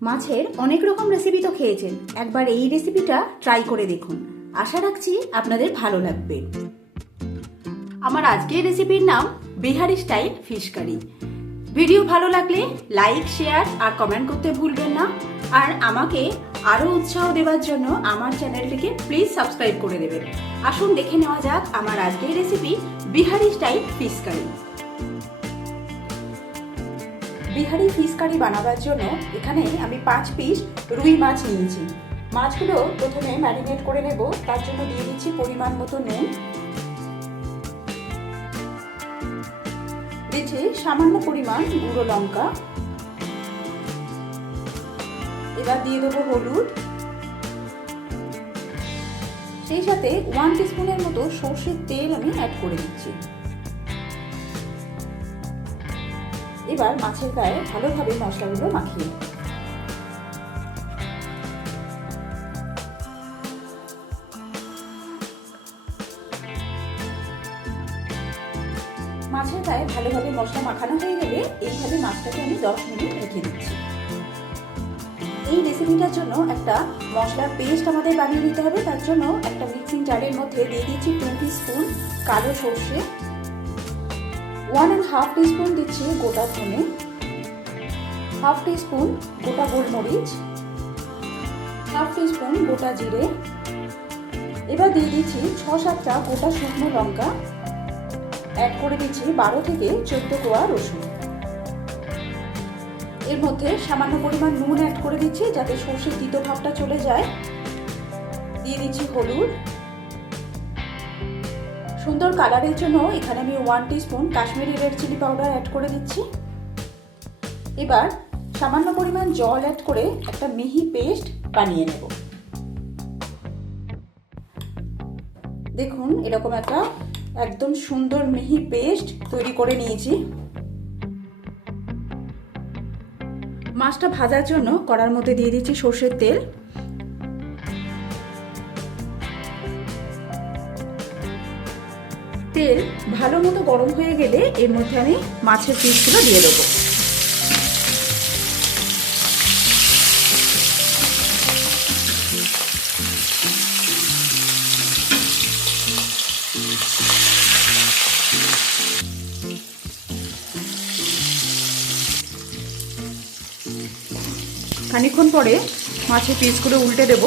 মাছের অনেক রকম রেসিপি তো খেয়েছেন, একবার এই রেসিপিটা ট্রাই করে দেখুন। আশা রাখছি আপনাদের ভালো লাগবে। আমার আজকের রেসিপির নাম Bihari style fish curry. Video ভালো লাগলে লাইক, শেয়ার আর কমেন্ট করতে ভুলবেন না। আর আমাকে আরও উৎসাহ দেওয়ার জন্য আমার চ্যানেলটিকে প্লিজ সাবস্ক্রাইব করে দেবেন। আসুন দেখে নেওয়া যাক আমার আজকের recipe Bihari style fish curry. Bihari fish curry বানাবার জন্য এখানে আমি 5 পিস রুই মাছ নিয়েছি। মাছগুলো প্রথমে ম্যারিনেট করে নেব। তার জন্য দিয়ে দিচ্ছি পরিমাণ মতো নুন, দিচ্ছি সামান্য পরিমাণ গুঁড়ো লঙ্কা, এবার দিয়ে দেবো হলুদ, সেই সাথে 1 টিস্পুনের মতো সর্ষের তেল আমি অ্যাড করে দিচ্ছি। এবার মাছের গায়ে ভালোভাবে মশলাগুলো মাখিয়ে নেব। মাছের গায়ে ভালোভাবে মশলা মাখানো হয়ে গেলে এইভাবে মাছটাকে আমি 10 মিনিট রেখে দিচ্ছি। এই রেসিপিটার জন্য একটা মশলার পেস্ট আমাদের বানিয়ে নিতে হবে। তার জন্য একটা মিক্সিং জারের মধ্যে দিয়ে দিচ্ছি 2 টিস্পুন কালো সর্ষে, 1.5 টিস্পুন দিচ্ছি গোটা ধনে, 1/2 টিস্পুন গোটা গোলমরিচ, 1/2 টিস্পুন গোটা জিরে। এবার দিয়ে দিচ্ছি 6-7টা গোটা শুকনো লঙ্কা, অ্যাড করে দিচ্ছি 12 থেকে 14 কোয়া রসুন। এর মধ্যে সামান্য পরিমাণ নুন অ্যাড করে দিচ্ছি যাতে সর্ষের তিতো ভাবটা চলে যায়। দিয়ে দিচ্ছি হলুদ। সুন্দর কালারের জন্য এখানে আমি 1 teaspoon Kashmiri red chilli powder add করে দিচ্ছি। এবার সামান্য পরিমাণ জল অ্যাড করে একটা মিহি পেস্ট বানিয়ে নেব। দেখুন এরকম একটা একদম সুন্দর মিহি পেস্ট তৈরি করে নিয়েছি। মাছটা ভাজার জন্য কড়ার মধ্যে দিয়ে দিচ্ছি সর্ষের তেল। তেল ভালো মতো গরম হয়ে গেলে এর মধ্যে আমি মাছের পিসগুলো দিয়ে দেবো। খানিকক্ষণ পরে মাছের পিসগুলো উল্টে দেব।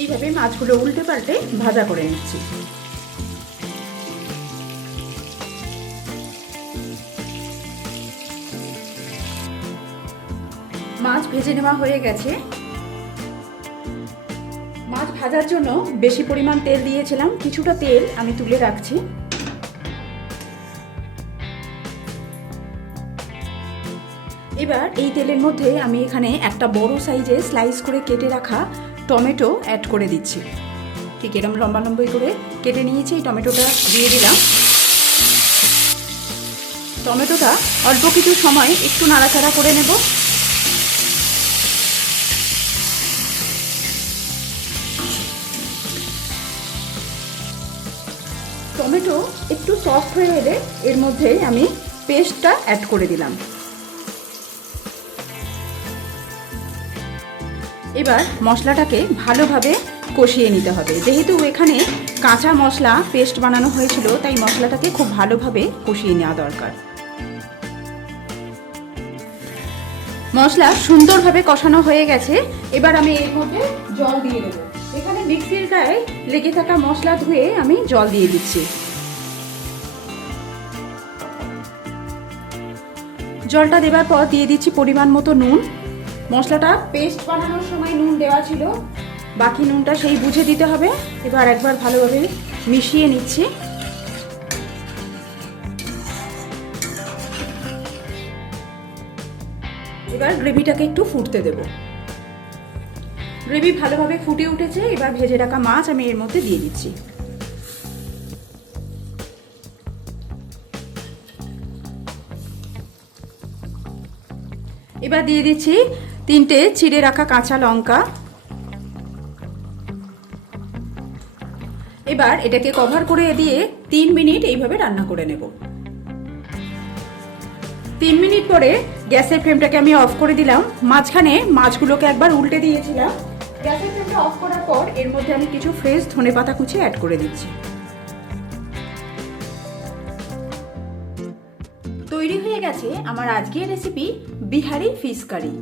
এইভাবে মাছগুলো উল্টে পাল্টে ভাজা করে নিচ্ছি। মাছ ভেজে নেওয়া হয়ে গেছে। মাছ ভাজার জন্য বেশি পরিমাণ তেল দিয়েছিলাম, কিছুটা তেল আমি তুলে রাখছি। এবার এই তেলের মধ্যে আমি এখানে একটা বড় সাইজে স্লাইস করে কেটে রাখা টমেটো অ্যাড করে দিচ্ছি। ঠিক এরকম লম্বা লম্বা করে কেটে নিয়েছি। এই টমেটোটা দিয়ে দিলাম। টমেটোটা অল্প কিছু সময় একটু নাড়াচাড়া করে নেব। টমেটো একটু সফট হয়ে এলে এর মধ্যে আমি পেস্টটা অ্যাড করে দিলাম। এবার মশলাটাকে ভালোভাবে কষিয়ে নিতে হবে। যেহেতু এখানে কাঁচা মশলা পেস্ট বানানো হয়েছিল, তাই মশলাটাকে খুব ভালোভাবে কষিয়ে নেওয়া দরকার। মশলা সুন্দরভাবে কষানো হয়ে গেছে। এবার আমি এর মধ্যে জল দিয়ে দেবো। এখানে মিক্সির গায়ে লেগে থাকা মশলা ধুয়ে আমি জল দিয়ে দিচ্ছি। জলটা দেওয়ার পর দিয়ে দিচ্ছি পরিমাণ মতো নুন। মশলাটা পেস্ট বানানোর সময় নুন দেওয়া ছিল, বাকি নুনটা সেই বুঝে দিতে হবে। এবার একবার ভালোভাবে মিশিয়ে নিচ্ছি। এবার গ্রেভিটাকে একটু ফুটতে দেব। গ্রেভি ভালোভাবে ফুটে উঠেছে। এবার ভেজে রাখা মাছ আমি এর মধ্যে দিয়ে দিচ্ছি। এবার দিয়ে দিচ্ছি 3টে চিড়ে রাখা কাঁচা লঙ্কা। এবার এটাকে কভার করে দিয়ে 3 মিনিট এইভাবে রান্না করে নেব। 3 মিনিট পরে গ্যাসের ফ্লেমটাকে আমি অফ করে দিলাম। মাঝখানে মাছগুলোকে একবার উল্টে দিয়েছিলাম। গ্যাসের ফ্লেমটা অফ করার পর এর মধ্যে আমি কিছু ফ্রেশ ধনেপাতা কুচি অ্যাড করে দিচ্ছি। তৈরি হয়ে গেছে আমার আজকের রেসিপি বিহারি ফিশ কারি।